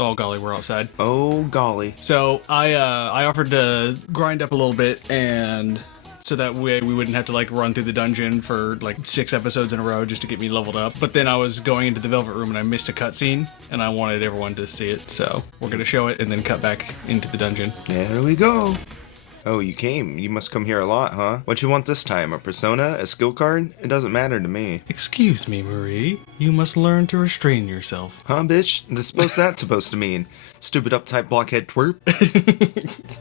Oh golly, we're outside. Oh golly. So I offered to grind up a little bit, and so that way we wouldn't have to like run through the dungeon for like 6 episodes in a row just to get me leveled up. But then I was going into the Velvet Room and I missed a cutscene, and I wanted everyone to see it. So we're gonna show it and then cut back into the dungeon. There we go. Oh, you came. You must come here a lot, huh? What you want this time? A persona? A skill card? It doesn't matter to me. Excuse me, Marie. You must learn to restrain yourself. Huh, bitch? What's that supposed to mean? Stupid uptight blockhead twerp?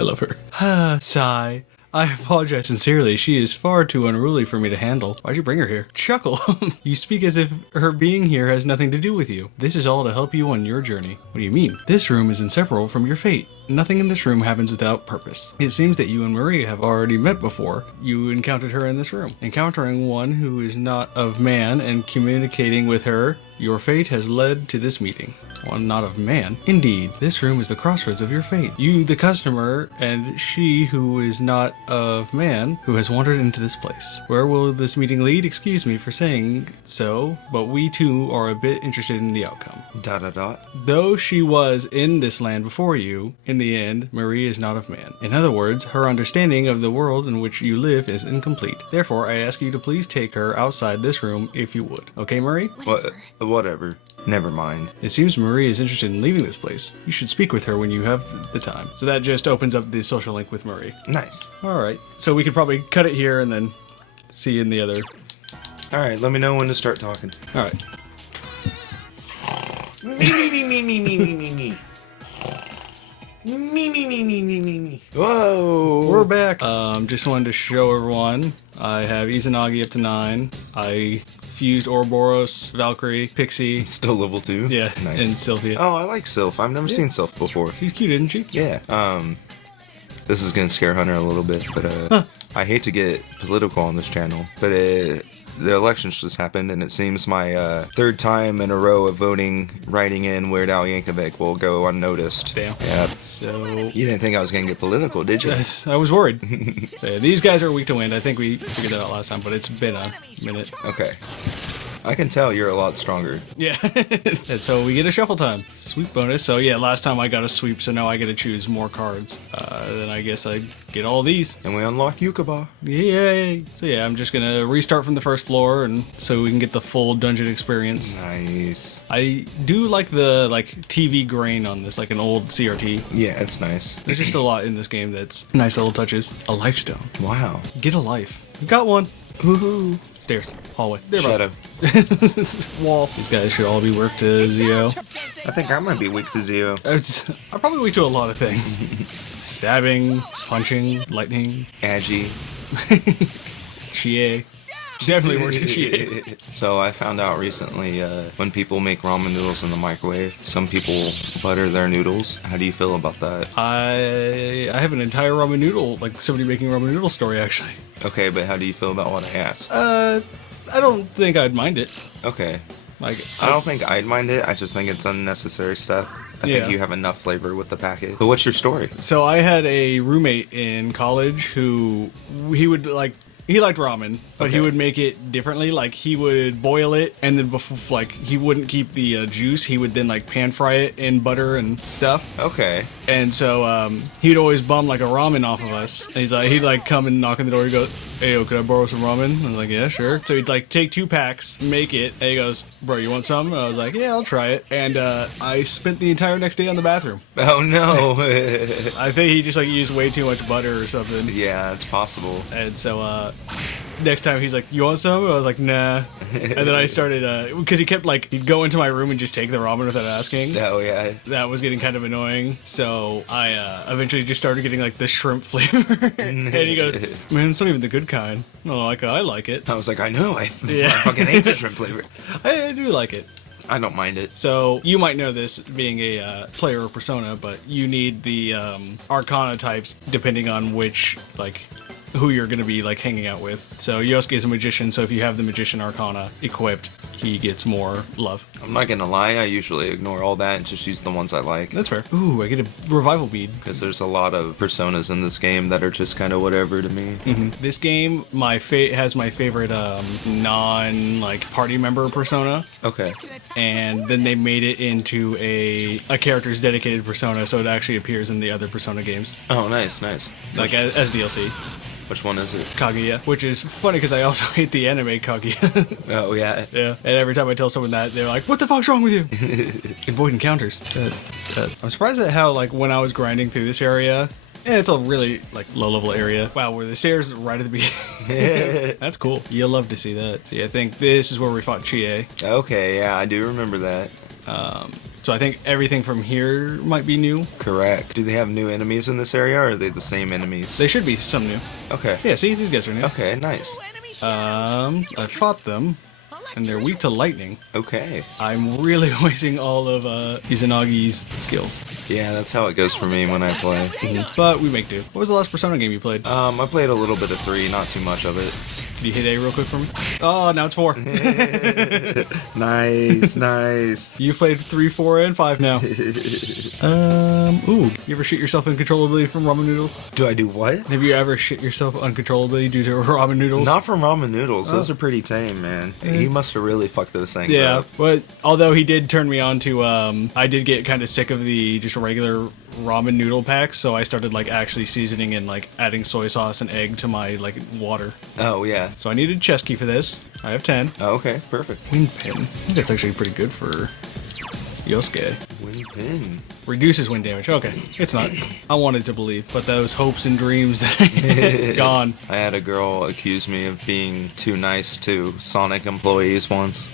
I love her. Sigh. I apologize sincerely. She is far too unruly for me to handle. Why'd you bring her here? Chuckle. You speak as if her being here has nothing to do with you. This is all to help you on your journey. What do you mean? This room is inseparable from your fate. Nothing in this room happens without purpose. It seems that you and Marie have already met before. You encountered her in this room. Encountering one who is not of man and communicating with her, your fate has led to this meeting. One not of man. Indeed, this room is the crossroads of your fate. You, the customer, and she who is not of man, who has wandered into this place. Where will this meeting lead? Excuse me for saying so, but we too are a bit interested in the outcome. ... Though she was in this land before you, in the end, Marie is not of man. In other words, her understanding of the world in which you live is incomplete. Therefore, I ask you to please take her outside this room if you would. Okay, Marie? Whatever. Never mind. It seems Marie is interested in leaving this place. You should speak with her when you have the time. So that just opens up the social link with Marie. Nice. Alright, so we could probably cut it here and then see you in the other. Alright, let me know when to start talking. Alright. Whoa! We're back. Just wanted to show everyone. I have Izanagi up to 9. I fused Ouroboros, Valkyrie, Pixie. Still level 2? Yeah, Nice. and Sylvia. Oh, I like Sylph. I've never seen Sylph before. She's cute, isn't she? Yeah. This is gonna scare Hunter a little bit, but I hate to get political on this channel, but the elections just happened, and it seems my 3rd time in a row of writing in Weird Al Yankovic will go unnoticed. Damn. Yeah. So You didn't think I was gonna get political, did you? yes, I was worried. Yeah, these guys are weak to wind. I think we figured that out last time, but it's been a minute. Okay. I can tell you're a lot stronger. Yeah. And so we get a shuffle time. Sweep bonus. So yeah, last time I got a sweep, so now I get to choose more cards. Then I guess I get all these. And we unlock Yukaba. Yay! So yeah, I'm just gonna restart from the first floor, and so we can get the full dungeon experience. Nice. I do like the TV grain on this, like an old CRT. Yeah, it's nice. There's just a lot in this game that's nice little touches. A life stone. Wow. Get a life. Got one. Woohoo. Stairs. Hallway. There, Shadow. Wall. These guys should all be worked to Zio. I think I'm gonna be weak to Zio. I'm probably weak to a lot of things. Stabbing, punching, lightning, Agi. Chie. Definitely worked at Chie. So I found out recently, when people make ramen noodles in the microwave, some people butter their noodles. How do you feel about that? I have an entire ramen noodle, like somebody making a ramen noodle story actually. Okay, but how do you feel about what I asked? I don't think I'd mind it. Okay. Like, I don't think I'd mind it. I just think it's unnecessary stuff. I Yeah. think you have enough flavor with the packet. But what's your story? So I had a roommate in college who he liked ramen, but he Okay. would make it differently. Like he would boil it, and then before, he wouldn't keep the juice. He would then pan fry it in butter and stuff. Okay. And so he'd always bum like a ramen off of us. And he'd come and knock on the door. He goes, "Hey, yo, could I borrow some ramen?" I was like, "Yeah, sure." So he'd take 2 packs, make it, and he goes, "Bro, you want some?" And I was like, "Yeah, I'll try it." And I spent the entire next day on the bathroom. Oh no. I think he just used way too much butter or something. Yeah, it's possible. And so next time he's like, "You want some?" And I was like, "Nah." And then I started because he kept he'd go into my room and just take the ramen without asking. Oh yeah. That was getting kind of annoying. So I eventually just started getting the shrimp flavor. And he goes, "Man, it's not even the good kind." And I'm like, "I like it." I was like, I know. I Yeah. fucking hate the shrimp flavor. I do like it. I don't mind it. So you might know this being a player of Persona, but you need the Arcana types depending on which who you're going to be like hanging out with. So Yosuke is a magician, so if you have the magician arcana equipped, he gets more love. I'm not gonna lie, I usually ignore all that and just use the ones I like. That's fair. Ooh, I get a revival bead. Because there's a lot of personas in this game that are just kind of whatever to me. This game, has my favorite non like party member persona, Okay. and then they made it into a character's dedicated persona, so it actually appears in the other Persona games, Oh, nice, nice. like as DLC. Which one is it? Kaguya, which is funny because I also hate the anime Kaguya. Oh, yeah. Yeah, and every time I tell someone that, they're like, "What the fuck's wrong with you?" Avoid encounters. I'm surprised at how like when I was grinding through this area. And it's a really like low-level area. Wow, where the stairs right at the beginning. That's cool. You'll love to see that. See, I think this is where we fought Chie. Okay, yeah, I do remember that. So I think everything from here might be new. Correct. Do they have new enemies in this area, or are they the same enemies? They should be some new. Okay. Yeah, see, these guys are new. Okay, nice. I fought them, and they're weak to lightning. Okay. I'm really wasting all of Izanagi's skills. Yeah, that's how it goes for me when I play. But we make do. What was the last Persona game you played? I played a little bit of 3, not too much of it. Did you hit A real quick for me? Oh, now it's 4. Nice, nice. You've played 3, 4, and 5 now. Ooh. You ever shit yourself uncontrollably from ramen noodles? Do I do what? Have you ever shit yourself uncontrollably due to ramen noodles? Not from ramen noodles. Those are pretty tame, man. He must have really fucked those things Yeah, up. but although he did turn me on to, I did get kind of sick of the just regular ramen noodle packs, so I started like actually seasoning and like adding soy sauce and egg to my like water. Oh, yeah. So I needed a chest key for this. I have 10. Oh, okay, perfect. Wind pin. I think that's actually pretty good for Yosuke. Wind pin. Reduces wind damage. Okay, it's not. I wanted to believe, but those hopes and dreams gone. I had a girl accuse me of being too nice to Sonic employees once.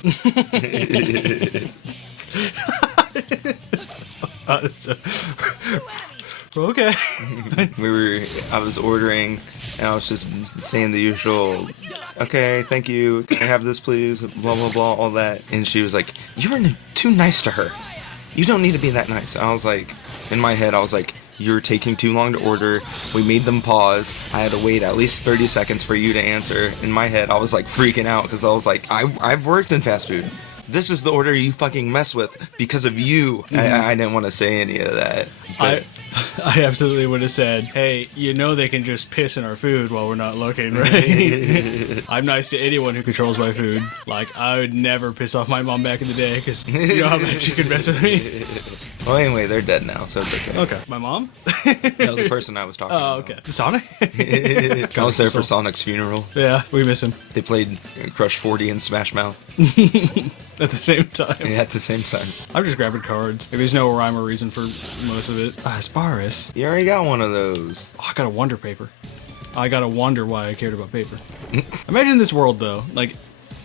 Okay. I was ordering, and I was just saying the usual, okay, thank you, can I have this please, blah, blah, blah, all that. And she was like, you were too nice to her. You don't need to be that nice. I was like, in my head, I was like, you're taking too long to order. We made them pause. I had to wait at least 30 seconds for you to answer. In my head, I was like freaking out because I was like, I've worked in fast food. This is the order you fucking mess with because of you. I didn't want to say any of that. But I absolutely would have said, hey, you know they can just piss in our food while we're not looking, right? I'm nice to anyone who controls my food. Like, I would never piss off my mom back in the day because you know how much she could mess with me. Well, anyway, they're dead now, so it's okay. Okay. My mom? No, the person I was talking Oh, about. okay. Sonic? I was there for Sonic's funeral. Yeah, we miss him. They played Crush 40 and Smash Mouth At the same time. at the same time. I'm just grabbing cards. There's no rhyme or reason for most of it. Asparus. You already got one of those. Oh, I gotta wonder paper. I gotta wonder why I cared about paper. Imagine this world, though. Like,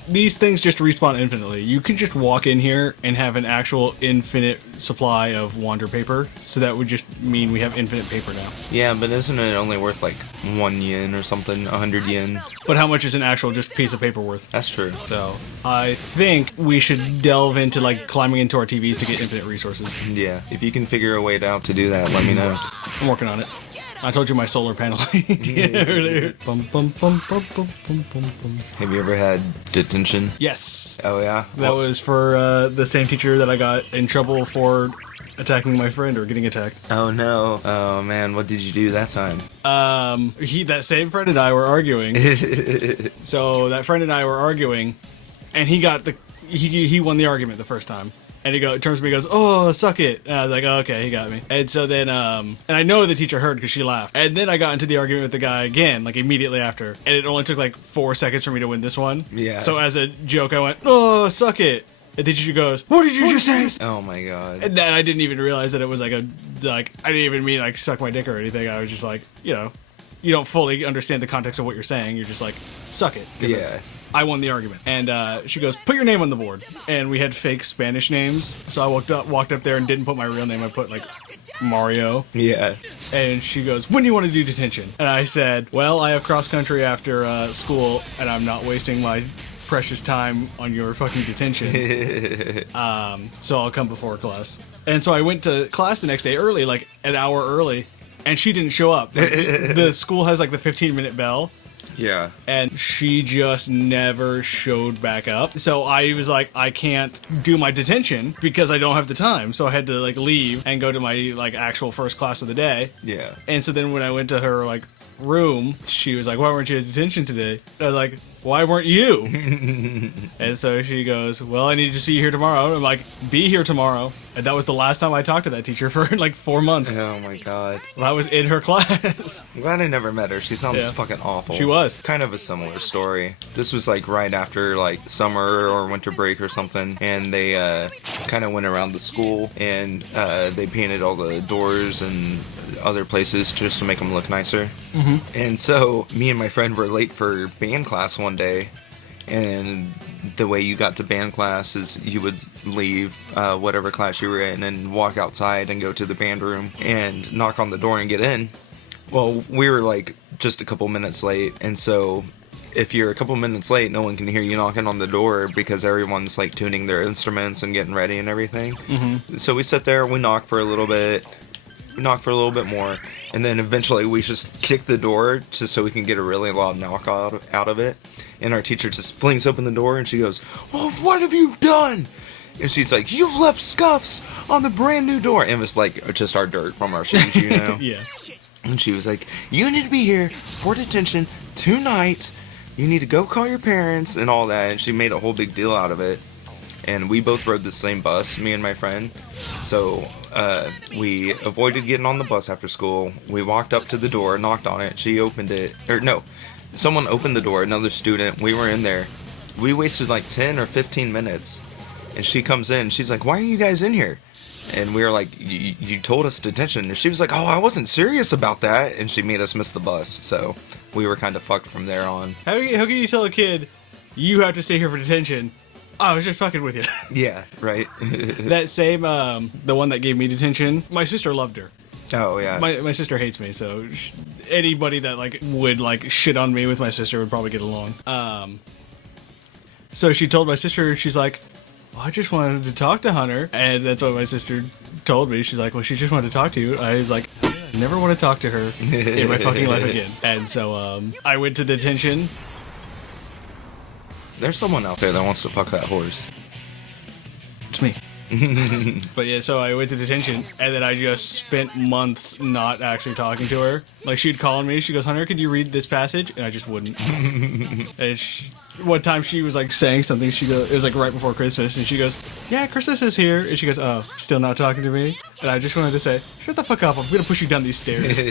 these things just respawn infinitely. You could just walk in here and have an actual infinite supply of wander paper. So that would just mean we have infinite paper now. Yeah, but isn't it only worth like 1 yen or something? 100 yen? But how much is an actual just piece of paper worth? That's true. So I think we should delve into like climbing into our TVs to get infinite resources. Yeah, if you can figure a way out to do that, let me know. I'm working on it. I told you my solar panel idea earlier. Bum, bum, bum, bum, bum, bum, bum, bum. Have you ever had detention? Yes. Oh, yeah? That was for the same teacher that I got in trouble for attacking my friend or getting attacked. Oh, no. Oh, man, what did you do that time? That same friend and I were arguing. So that friend and I were arguing, and he won the argument the first time. And he turns to me and goes, oh, suck it. And I was like, oh, okay, he got me. And so then, and I know the teacher heard because she laughed. And then I got into the argument with the guy again, like immediately after. And it only took like 4 seconds for me to win this one. Yeah. So as a joke, I went, oh, suck it. And the teacher goes, what did you just say? Oh, my God. And then I didn't even realize that it was like I didn't even mean like suck my dick or anything. I was just like, you know, you don't fully understand the context of what you're saying. You're just like, suck it. 'Cause Yeah. I won the argument. And she goes, put your name on the board. And we had fake Spanish names. So I walked up there and didn't put my real name. I put like Mario. Yeah. And she goes, when do you want to do detention? And I said, well, I have cross country after school and I'm not wasting my precious time on your fucking detention. So I'll come before class. And so I went to class the next day early, like an hour early. and she didn't show up. Like, the school has like the 15-minute bell. Yeah. And she just never showed back up. So I was like, I can't do my detention because I don't have the time. So I had to like leave and go to my like actual first class of the day. Yeah. And so then when I went to her like room, she was like, why weren't you at detention today? I was like, why weren't you? And so she goes, well, I need to see you here tomorrow. I'm like, be here tomorrow. And that was the last time I talked to that teacher for like 4 months. Oh my god. Well, I was in her class. I'm glad I never met her. She sounds Yeah. fucking awful. She was. Kind of a similar story. This was like right after like summer or winter break or something, and they kind of went around the school and they painted all the doors and other places just to make them look nicer. Mm-hmm. And so me and my friend were late for band class one day, and the way you got to band class is you would leave whatever class you were in and walk outside and go to the band room and knock on the door and get in. Well, we were like just a couple minutes late, and so if you're a couple minutes late, no one can hear you knocking on the door because everyone's like tuning their instruments and getting ready and everything. Mm-hmm. So we sit there, we knock for a little bit, more, and then eventually we just kick the door just so we can get a really loud knock out of it. And our teacher just flings open the door and she goes, "Oh, what have you done?" And she's like, "You left scuffs on the brand new door." And it was like just our dirt from our shoes, you know? Yeah. And she was like, "You need to be here for detention tonight. You need to go call your parents," and all that. And she made a whole big deal out of it. And we both rode the same bus, me and my friend. So we avoided getting on the bus after school. We walked up to the door, knocked on it. She opened it. Or no, someone opened the door, another student. We were in there. We wasted like 10 or 15 minutes. And she comes in. She's like, "Why are you guys in here?" And we were like, you told us detention. And she was like, "Oh, I wasn't serious about that." And she made us miss the bus. So we were kind of fucked from there on. How can you tell a kid, you have to stay here for detention? I was just fucking with you. Yeah, right. That same, the one that gave me detention, my sister loved her. Oh, yeah. My sister hates me, so anybody that, like, would, like, shit on me with my sister would probably get along. So she told my sister, she's like, "Well, I just wanted to talk to Hunter." And that's what my sister told me. She's like, "Well, she just wanted to talk to you." I was like, I never want to talk to her in my fucking life again. And so, I went to detention. There's someone out there that wants to fuck that horse. It's me. But yeah, so I went to detention, and then I just spent months not actually talking to her. Like, she'd call me, she goes, "Hunter, could you read this passage?" And I just wouldn't. And one time she was like saying something, she goes, it was like right before Christmas, and she goes, "Yeah, Christmas is here." And she goes, "Oh, still not talking to me?" And I just wanted to say, "Shut the fuck up, I'm gonna push you down these stairs."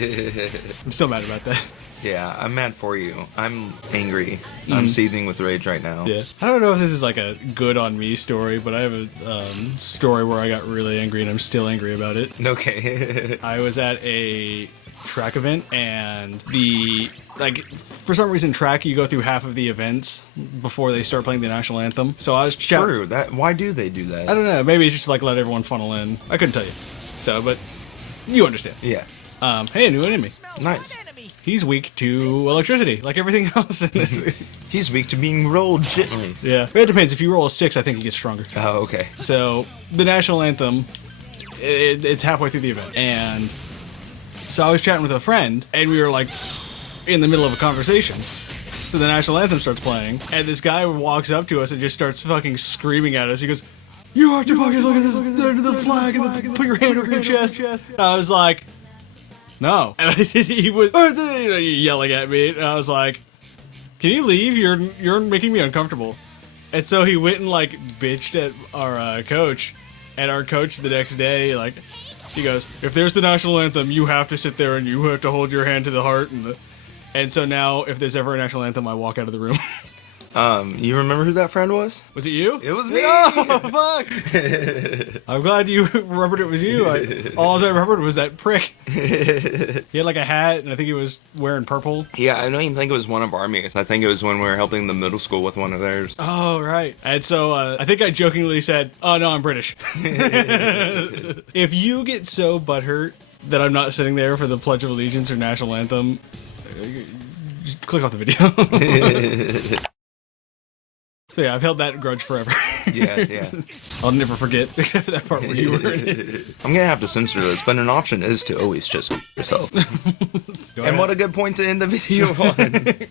I'm still mad about that. Yeah, I'm mad for you. I'm angry. I'm seething with rage right now. Yeah. I don't know if this is like a good on me story, but I have a story where I got really angry and I'm still angry about it. Okay. I was at a track event, and for some reason track, you go through half of the events before they start playing the national anthem. So I was True. Why do they do that? I don't know. Maybe it's just like let everyone funnel in. I couldn't tell you. So, but you understand. Yeah. Hey, a new enemy. Nice. He's weak to electricity, like everything else in this. He's weak to being rolled gently. Yeah. It depends. If you roll a 6, I think he gets stronger. Oh, okay. So, the national anthem, it's halfway through the event. And so I was chatting with a friend, and we were like in the middle of a conversation. So the national anthem starts playing, and this guy walks up to us and just starts fucking screaming at us. He goes, "You have to fucking look at the flag and put your hand over your chest." And I was like, "No." And he was yelling at me, and I was like, "Can you leave? You're making me uncomfortable." And so he went and like bitched at our coach, and our coach the next day, like, he goes, "If there's the national anthem, you have to sit there and you have to hold your hand to the heart." And so now, if there's ever a national anthem, I walk out of the room. You remember who that friend was? Was it you? It was me. Oh, fuck. I'm glad you remembered it was you. All I remembered was that prick. He had like a hat, and I think he was wearing purple. Yeah, I don't even think it was one of our mates. I think it was when we were helping the middle school with one of theirs. Oh, right. And so I think I jokingly said, "Oh, no, I'm British." If you get so butthurt that I'm not sitting there for the Pledge of Allegiance or national anthem, just click off the video. So yeah, I've held that grudge forever. Yeah. I'll never forget, except for that part where you were in it. I'm gonna have to censor this, but an option is to always just yourself. Go And ahead. what a good point to end the video on.